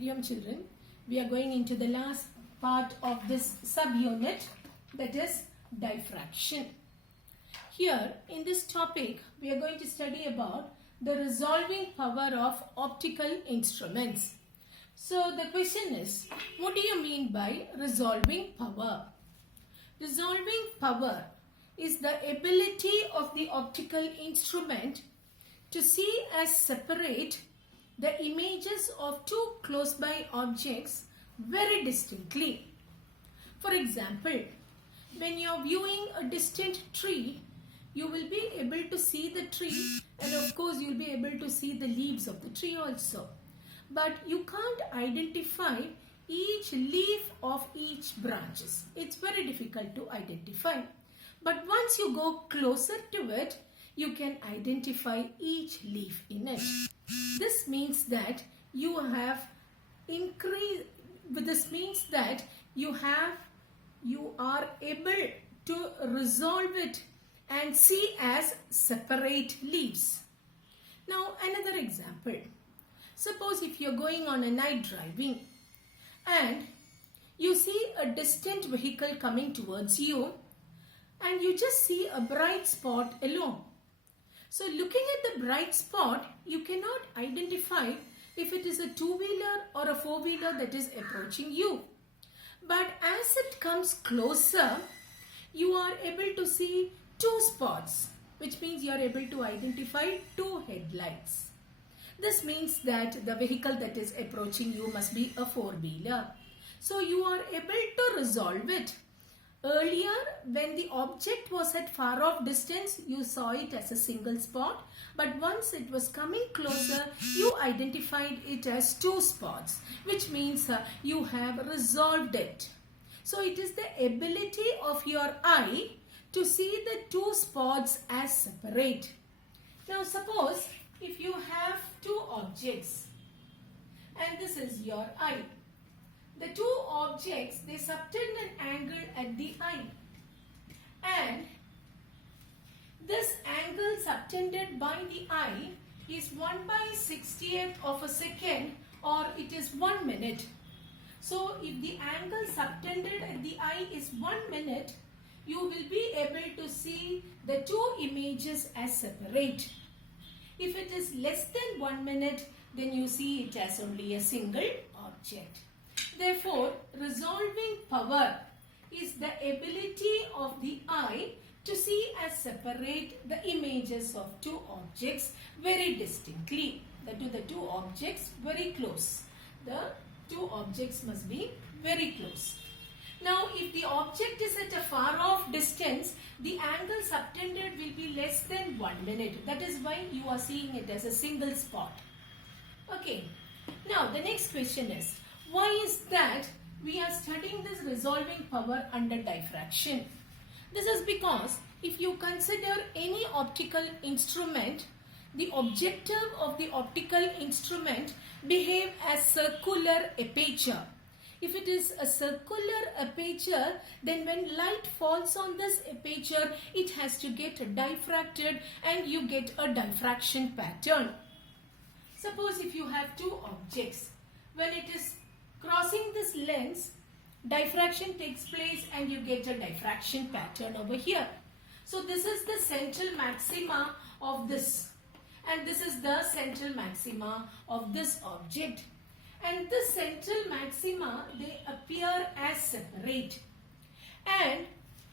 Dear children, we are going into the last part of this subunit, that is diffraction. Here in this topic we are going to study about the resolving power of optical instruments. So the question is, what do you mean by resolving power? Resolving power is the ability of the optical instrument to see as separate the images of two close by objects very distinctly. For example, when you are viewing a distant tree, you will be able to see the tree, and of course you will be able to see the leaves of the tree also. But you can't identify each leaf of each branches. It's very difficult to identify. But once you go closer to it, you can identify each leaf in it. This means that you have increased, this means that you are able to resolve it and see as separate leaves. Now another example. Suppose if you are going on a night driving and you see a distant vehicle coming towards you and you just see a bright spot alone. So looking at the bright spot, you cannot identify if it is a two-wheeler or a four-wheeler that is approaching you. But as it comes closer, you are able to see two spots, which means you are able to identify two headlights. This means that the vehicle that is approaching you must be a four-wheeler. So you are able to resolve it. Earlier, when the object was at far off distance, you saw it as a single spot. But once it was coming closer, you identified it as two spots, which means you have resolved it. So it is the ability of your eye to see the two spots as separate. Now suppose if you have two objects and this is your eye. The two objects, they subtend an angle at the eye, and this angle subtended by the eye is 1/60th of a second, or it is 1 minute. So if the angle subtended at the eye is 1 minute, you will be able to see the two images as separate. If it is less than 1 minute, then you see it as only a single object. Therefore, resolving power is the ability of the eye to see as separate the images of two objects very distinctly. The two objects very close. The two objects must be very close. Now, if the object is at a far off distance, the angle subtended will be less than 1 minute. That is why you are seeing it as a single spot. Okay. Now, the next question is, why is that we are studying this resolving power under diffraction? This is because if you consider any optical instrument, the objective of the optical instrument behave as circular aperture. If it is a circular aperture, then when light falls on this aperture, it has to get diffracted and you get a diffraction pattern. Suppose if you have two objects, when it is crossing this lens, diffraction takes place and you get a diffraction pattern over here. So this is the central maxima of this, and this is the central maxima of this object. And the central maxima, they appear as separate. And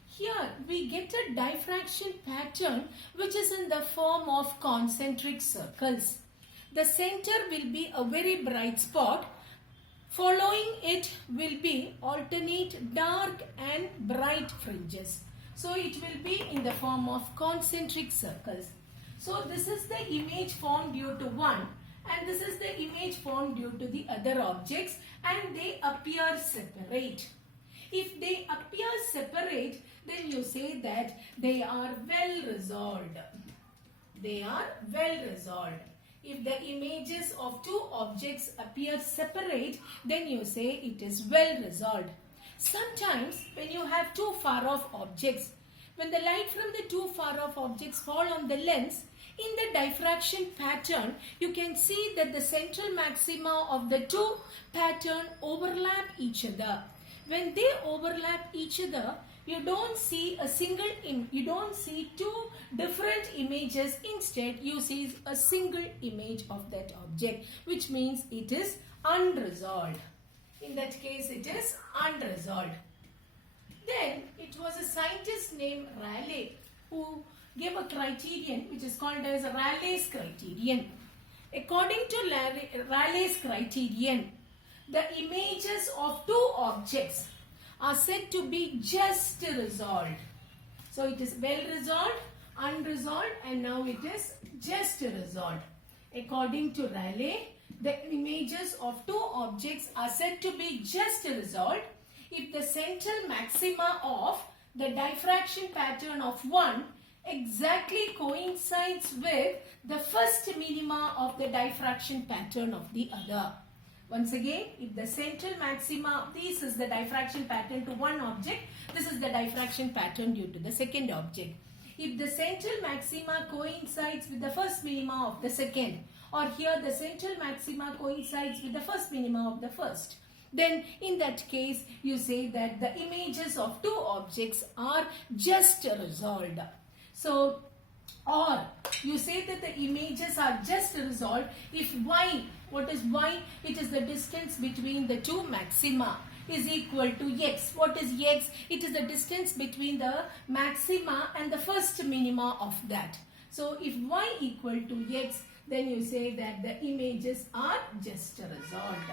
here we get a diffraction pattern which is in the form of concentric circles. The center will be a very bright spot. Following it will be alternate dark and bright fringes. So it will be in the form of concentric circles. So this is the image formed due to one, and this is the image formed due to the other objects, and they appear separate. If they appear separate, then you say that they are well resolved. They are well resolved. If the images of two objects appear separate, then you say it is well resolved. Sometimes when you have two far off objects, when the light from the two far off objects fall on the lens, In the diffraction pattern, you can see that the central maxima of the two patterns overlap each other. When they overlap each other, you don't see two different images. Instead, you see a single image of that object, which means it is unresolved. In that case, it is unresolved. Then, it was a scientist named Rayleigh who gave a criterion which is called as Rayleigh's criterion. According to Rayleigh's criterion, the images of two objects are said to be just resolved. So it is well resolved, unresolved, and now it is just resolved. According to Rayleigh, the images of two objects are said to be just resolved if the central maxima of the diffraction pattern of one exactly coincides with the first minima of the diffraction pattern of the other. Once again, if the central maxima, this is the diffraction pattern to one object, this is the diffraction pattern due to the second object. If the central maxima coincides with the first minima of the second, or here the central maxima coincides with the first minima of the first, then in that case you say that the images of two objects are just resolved. So, or you say that the images are just resolved if y, what is y? It is the distance between the two maxima is equal to x. What is x? It is the distance between the maxima and the first minima of that. So, if y equal to x, then you say that the images are just resolved.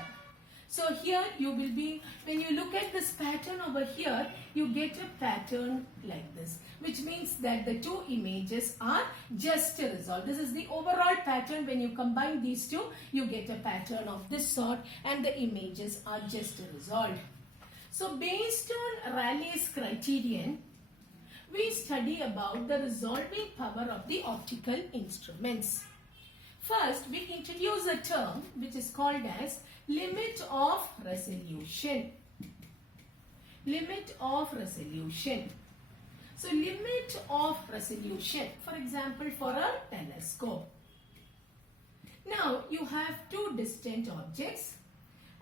So here you will be, when you look at this pattern over here, you get a pattern like this, which means that the two images are just resolved. This is the overall pattern. When you combine these two, you get a pattern of this sort and the images are just resolved. So based on Rayleigh's criterion, we study about the resolving power of the optical instruments. First, we introduce a term which is called as limit of resolution. Limit of resolution. So, limit of resolution, for example, for a telescope. Now, you have two distant objects,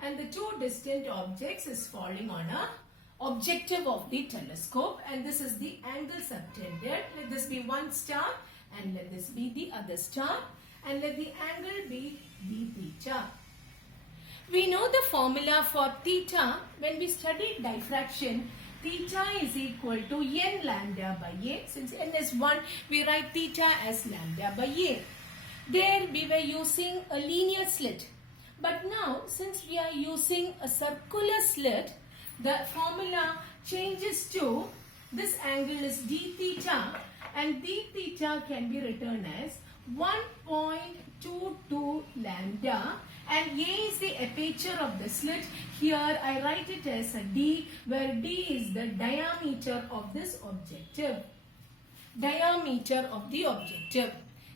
and the two distant objects is falling on a objective of the telescope, and this is the angle subtended. Let this be one star and let this be the other star, and let the angle be d theta. We know the formula for theta. When we studied diffraction, theta is equal to n lambda by a. Since n is 1, we write theta as lambda by a. There we were using a linear slit. But now, since we are using a circular slit, the formula changes to, this angle is d theta, and d theta can be written as 1.22 lambda, and A is the aperture of the slit. Here I write it as a D, where D is the diameter of this objective. Diameter of the objective.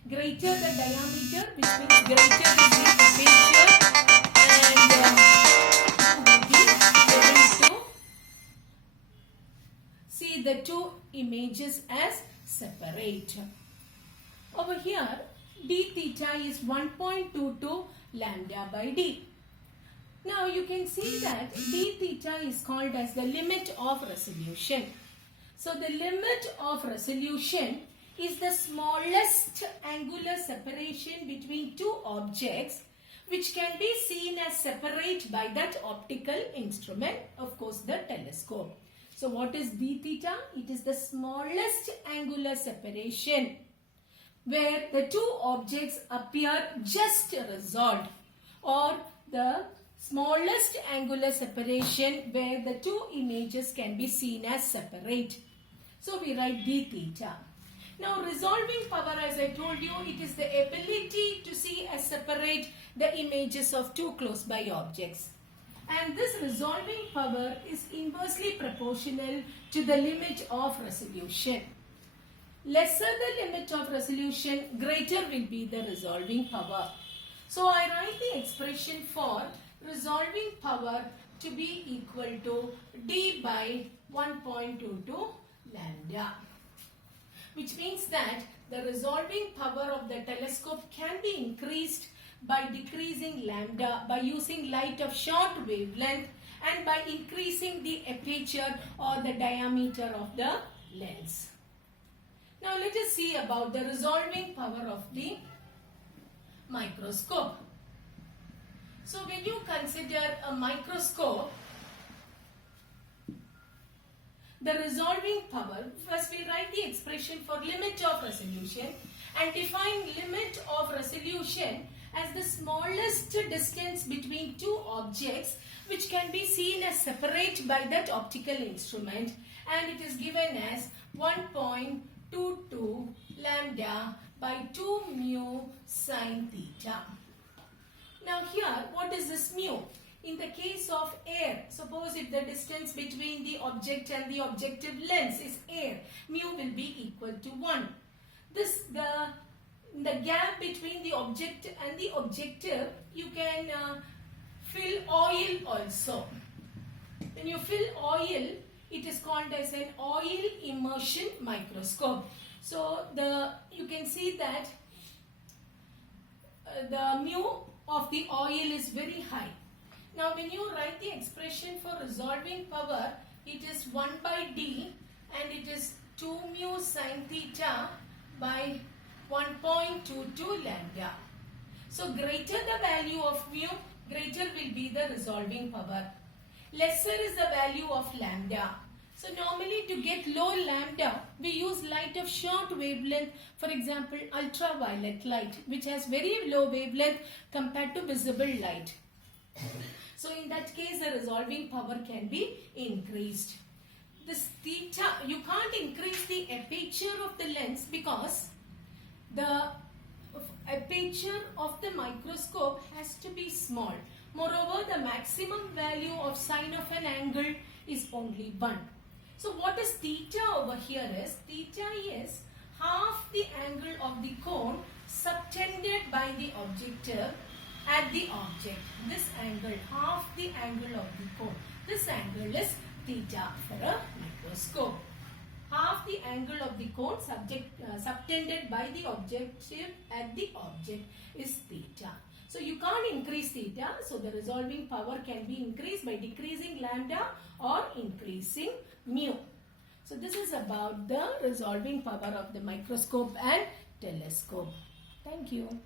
Greater the diameter, which means greater is the aperture, and we will be able to see the two images as separate. Over here, d theta is 1.22 lambda by d. Now you can see that d theta is called as the limit of resolution. So the limit of resolution is the smallest angular separation between two objects which can be seen as separate by that optical instrument, of course the telescope. So what is d theta? It is the smallest angular separation where the two objects appear just resolved, or the smallest angular separation where the two images can be seen as separate. So we write d theta. Now resolving power, as I told you, it is the ability to see as separate the images of two close by objects. And this resolving power is inversely proportional to the limit of resolution. Lesser the limit of resolution, greater will be the resolving power. So I write the expression for resolving power to be equal to d by 1.22 lambda, which means that the resolving power of the telescope can be increased by decreasing lambda, by using light of short wavelength, and by increasing the aperture or the diameter of the lens. Now let us see about the resolving power of the microscope. So when you consider a microscope, the resolving power, first we write the expression for limit of resolution and define limit of resolution as the smallest distance between two objects which can be seen as separate by that optical instrument, and it is given as 1.22 lambda by 2 mu sin theta. Now here, what is this mu? In the case of air, suppose if the distance between the object and the objective lens is air, mu will be equal to 1. The gap between the object and the objective, you can fill oil also. When you fill oil, it is called as an oil immersion microscope. So you can see that the mu of the oil is very high. Now when you write the expression for resolving power, it is 1 by d and it is 2 mu sin theta by 1.22 lambda. So greater the value of mu, greater will be the resolving power. Lesser is the value of lambda. So normally to get low lambda, we use light of short wavelength, for example ultraviolet light, which has very low wavelength compared to visible light. So in that case, the resolving power can be increased. This theta, you can't increase the aperture of the lens because the aperture of the microscope has to be small. Moreover, the maximum value of sine of an angle is only 1. So what is theta over here is, theta is half the angle of the cone subtended by the objective at the object. This angle, half the angle of the cone. This angle is theta for a microscope. Half the angle of the cone subtended by the objective at the object is theta. So you can't increase theta, so the resolving power can be increased by decreasing lambda or increasing mu. So this is about the resolving power of the microscope and telescope. Thank you.